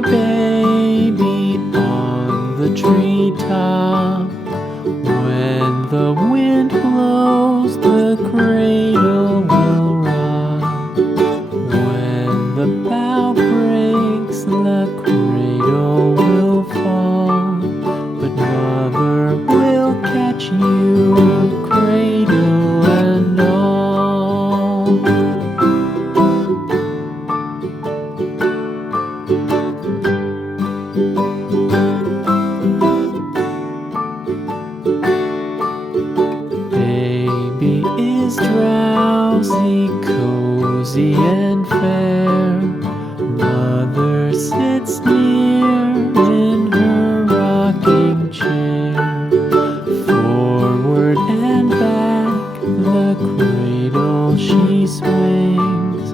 my baby on the treetop. When the wind blows, the cradle will rock. When the bough breaks, the cradle will fall. But mother will catch you, cradle and all. Baby is drowsy, cozy and fair. Mother sits near in her rocking chair. Forward and back, the cradle she swings.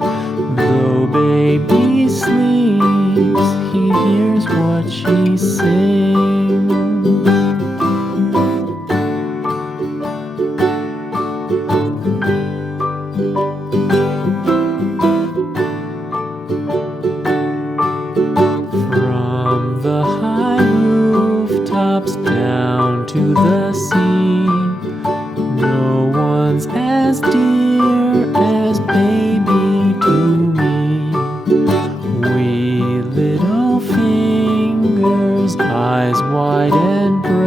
Though baby sleeps, he hears what she sings. From the high rooftops down to the sea, no one's as dear as baby to me. Wee little fingers, eyes wide and bright.